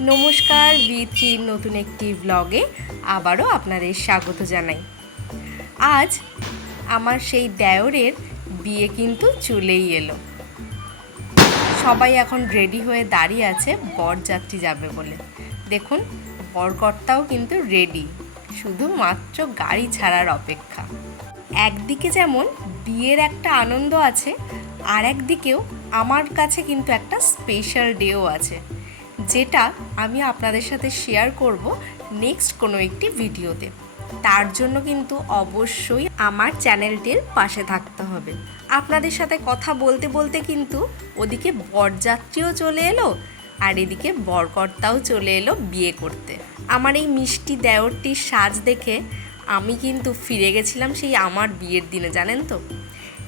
নমস্কার বিথির নতুন একটি ব্লগে আবারও আপনাদের স্বাগত জানাই। আজ আমার সেই দেওরের বিয়ে কিন্তু চলেই এলো। সবাই এখন রেডি হয়ে দাঁড়িয়ে আছে, বরযাত্রী যাবে বলে। দেখুন, বরকর্তাও কিন্তু রেডি শুধুমাত্র গাড়ি ছাড়ার অপেক্ষা। একদিকে যেমন বিয়ের একটা আনন্দ আছে আর একদিকেও আমার কাছে কিন্তু একটা স্পেশাল ডেও আছে। যেটা আমি আপনাদের সাথে শেয়ার করব নেক্সট কোনো একটি ভিডিওতে। তার জন্য কিন্তু অবশ্যই আমার চ্যানেলটির পাশে থাকতে হবে। আপনাদের সাথে কথা বলতে বলতে কিন্তু ওদিকে বরযাত্রীও চলে এলো আর এদিকে বরকর্তাও চলে এলো বিয়ে করতে। আমার এই মিষ্টি দেওরটির সাজ দেখে আমি কিন্তু ফিরে গেছিলাম সেই আমার বিয়ের দিনে, জানেন তো?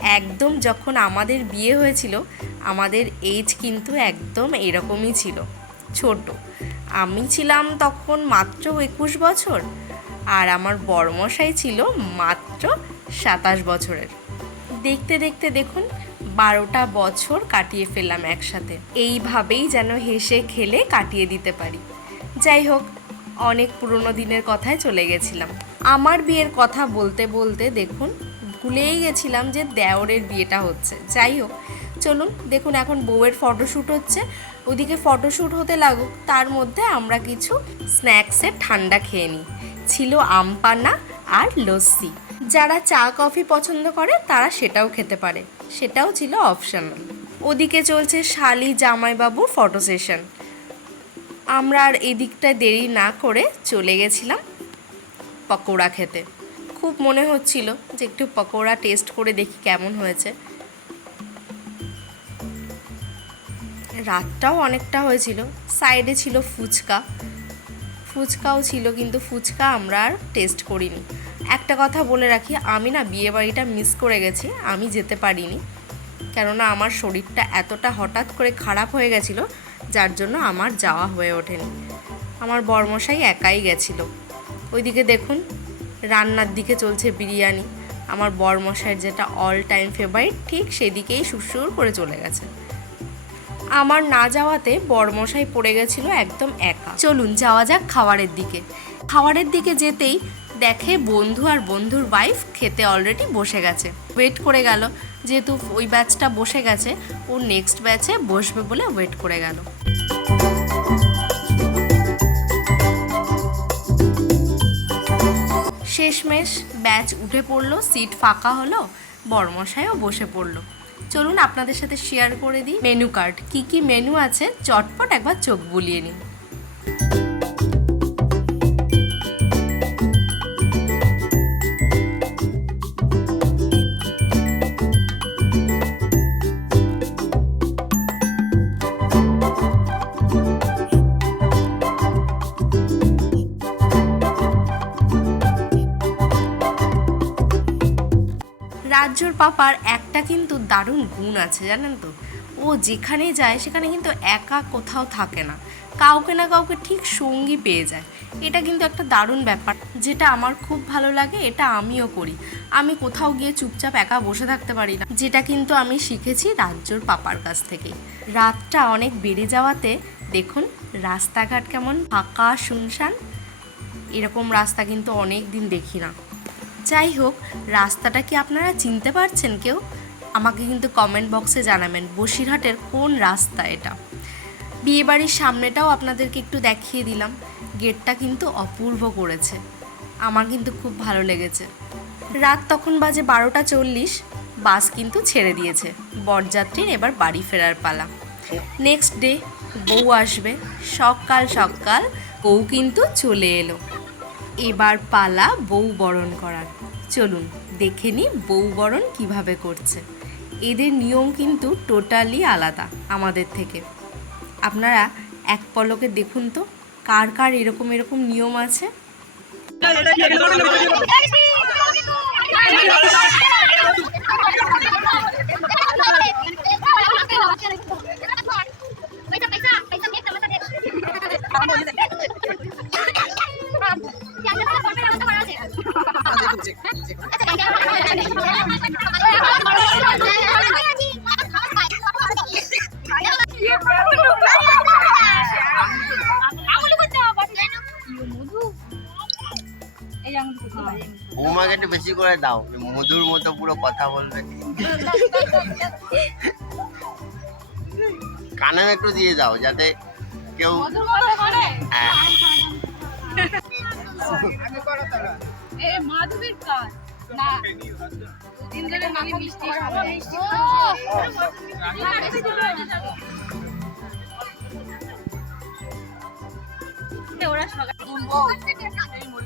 একদম যখন আমাদের বিয়ে হয়েছিল, আমাদের এজ কিন্তু একদম এরকমই ছিল। ছোট। আমি ছিলাম তখন মাত্র একুশ বছর আর আমার বড়মশাই ছিল মাত্র সাতাশ বছরের। দেখতে দেখতে দেখুন, বারোটা বছর কাটিয়ে ফেললাম একসাথে। এইভাবেই যেন হেসে খেলে কাটিয়ে দিতে পারি। যাই হোক, অনেক পুরনো দিনের কথায় চলে গেছিলাম। আমার বিয়ের কথা বলতে বলতে দেখুন, ভুলেই গেছিলাম যে দেওরের বিয়েটা হচ্ছে। যাই হোক, চলুন দেখুন এখন বউয়ের ফটোশ্যুট হচ্ছে ওদিকে ফটোশ্যুট হতে লাগুক, তার মধ্যে আমরা কিছু স্ন্যাক্সের ঠান্ডা খেয়ে নিই। ছিল আমপানা আর লস্যি। যারা চা, কফি পছন্দ করে, তারা সেটাও খেতে পারে। সেটাও ছিল অপশনাল। ওদিকে চলছে শালি জামাইবাবুর ফটো সেশন। আমরা আর এদিকটায় দেরি না করে চলে গেছিলাম পকোড়া খেতে। খুব মনে হচ্ছিল যে একটু পকোড়া টেস্ট করে দেখি কেমন হয়েছে। রাতটাও অনেকটা হয়েছিল। সাইডে ছিল ফুচকা। ফুচকাও ছিল কিন্তু ফুচকা আমরা আর টেস্ট করিনি। একটা কথা বলে রাখি, আমি না বিয়ে বাড়িটা মিস করে গেছি, আমি যেতে পারিনি। কেননা আমার শরীরটা এতটা হঠাৎ করে খারাপ হয়ে গেছিল, যার জন্য আমার যাওয়া হয়ে ওঠেনি। আমার বর্মশাই একাই গেছিল। ওইদিকে দেখুন, রান্নার দিকে চলছে বিরিয়ানি। আমার বরমশাইয়ের যেটা অল টাইম ফেভারিট ঠিক সেদিকেই সুরসুর করে চলে গেছে। আমার না যাওয়াতে বরমশাই পড়ে গেছিল একদম একা। চলুন, যাওয়া যাক খাবারের দিকে। খাবারের দিকে যেতেই দেখে বন্ধু আর বন্ধুর ওয়াইফ খেতে অলরেডি বসে গেছে। ওয়েট করে গেল, যেহেতু ওই ব্যাচটা বসে গেছে, ও নেক্সট ব্যাচে বসবে বলে ওয়েট করে গেল। শেষমেশ ব্যাচ উঠে পড়ল সিট ফাঁকা হলো, বড়মশাইও বসে পড়ল। চলুন আপনাদের সাথে শেয়ার করে দিই মেনু কার্ড কি কি মেনু আছে? চটপট একবার চোখ বুলিয়ে নিন রাজ্যর পাপার কিন্তু দারুণ গুণ আছে, জানেন তো। ও যেখানে যায়, সেখানে কিন্তু একা কোথাও থাকে না। কাউকে না কাউকে ঠিক সঙ্গী পেয়ে যায়। এটা কিন্তু একটা দারুণ ব্যাপার। যেটা আমার খুব ভালো লাগে, এটা আমিও করি। আমি কোথাও গিয়ে চুপচাপ একা বসে থাকতে পারি না। যেটা কিন্তু আমি শিখেছি রাজ্যর পাপার কাছ থেকে রাতটা অনেক বেড়ে যাওয়াতে দেখুন, রাস্তাঘাট কেমন ফাঁকা, শুনশান। এরকম রাস্তা কিন্তু অনেক দিন দেখি না। যাই হোক, রাস্তাটা কি আপনারা চিনতে পারছেন কেউ? আমাকে কিন্তু কমেন্ট বক্সে জানাবেন, বসিরহাটের কোন রাস্তা এটা? বিয়েবাড়ির সামনেটাও আপনাদেরকে একটু দেখিয়ে দিলাম, গেটটা কিন্তু অপূর্ব করেছে, আমার কিন্তু খুব ভালো লেগেছে। রাত তখন বাজে বারোটা চল্লিশ, বাস কিন্তু ছেড়ে দিয়েছে, বরযাত্রীর এবার বাড়ি ফেরার পালা। নেক্সট ডে বউ আসবে, সকাল সকাল বউ কিন্তু চলে এলো। এবার পালা বউ বরণ করার, চলুন দেখে নি বউ বরণ কীভাবে করছে। এদের নিয়ম কিন্তু টোটালি আলাদা আমাদের থেকে। আপনারা এক পলকে দেখুন তো কার কার এরকম এরকম নিয়ম আছে? Thank বৌমাকে একটু বেশি করে দাও মধুর মতো পুরো কথা বলবে। কানে একটু দিয়ে দাও যাতে কেউ হ্যাঁ। এ মাধবীর কাজ। না। দুদিন ধরে আমি মিষ্টি ওরা সকালে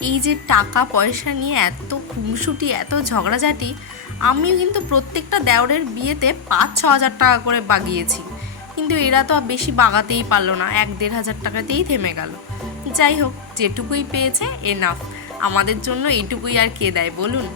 এই যে টাকা পয়সা নিয়ে এত কুমসুটি এত ঝগড়াঝাটি, আমিও কিন্তু প্রত্যেকটা দেওরের বিয়েতে পাঁচ, ছ হাজার টাকা করে বাগিয়েছি। কিন্তু এরা তো বেশি বাগাতেই পারল না, এক দেড় হাজার টাকাতেই থেমে গেল। যাই হোক, যেটুকুই পেয়েছে এনাফ আমাদের জন্য এইটুকুই আর কে দেয়, বলুন?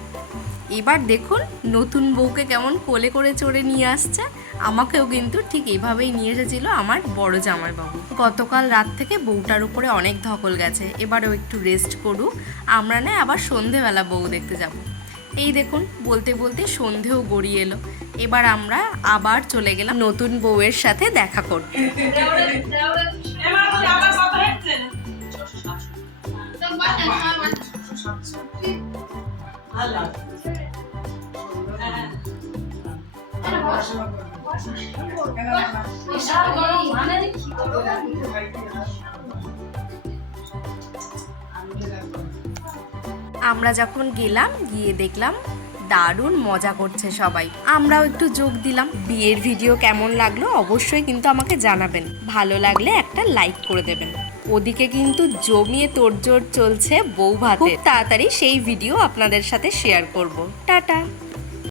এবার দেখুন, নতুন বউকে কেমন কোলে করে চড়ে নিয়ে আসছে। আমাকেও কিন্তু ঠিক এইভাবেই নিয়ে এসেছিল আমার বড় জামাইবাবু। গতকাল রাত থেকে বউটার উপরে অনেক ধকল গেছে, এবারও একটু রেস্ট করুক। আমরা না আবার সন্ধেবেলা বউ দেখতে যাব। এই দেখুন, বলতে বলতে সন্ধেও গড়িয়ে এলো। এবার আমরা আবার চলে গেলাম নতুন বউয়ের সাথে দেখা করতে। আমরা যখন গেলাম, গিয়ে দেখলাম দারুণ মজা করছে সবাই। আমরাও একটু যোগ দিলাম। বিয়ের ভিডিও কেমন লাগল অবশ্যই কিন্তু আমাকে জানাবেন। ভালো লাগলে একটা লাইক করে দেবেন। ওদিকে কিন্তু জমিয়ে তোড়জোড় চলছে বউ ভাতে তাড়াতাড়ি সেই ভিডিও আপনাদের সাথে শেয়ার করব। টাটা!